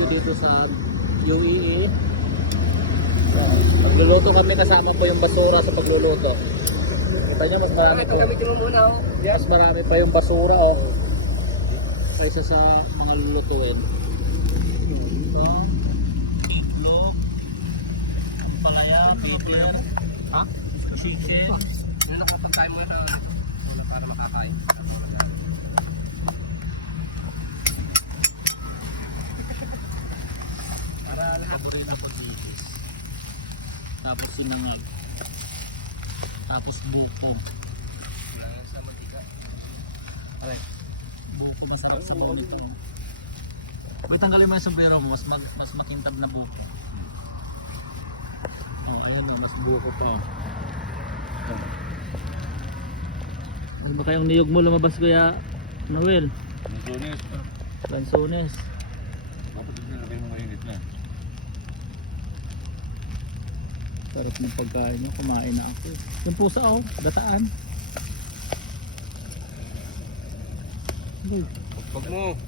barbecue dito sa UAE. So, pagluluto kami kasama po yung basura sa pagluluto. Kita nyo mas marami po. Mas marami pa yung basura kaysa sa mga lulutuin. Ito. Itlog. Palaya. Pipino. Ha? Chicken. Nakapantay mo na para makakain. Para lahat rin ang paglitis. Tapos sinangag. Tapos bukog. Wala nga sa mantika. Okay. Bukog masarap sa gamitan. Pag tanggalin mo yung sombrero mo, mas makintab na bukog. Oh, ayun na, mas bukog pa. Ano ba kayong niyog mo lumabas kuya Noel? Lansones. Lansones. Kapatid na natin mo mainit na. Sarap ng pagkain nyo, kumain na ako. Yung pusa dataan. Pag mo.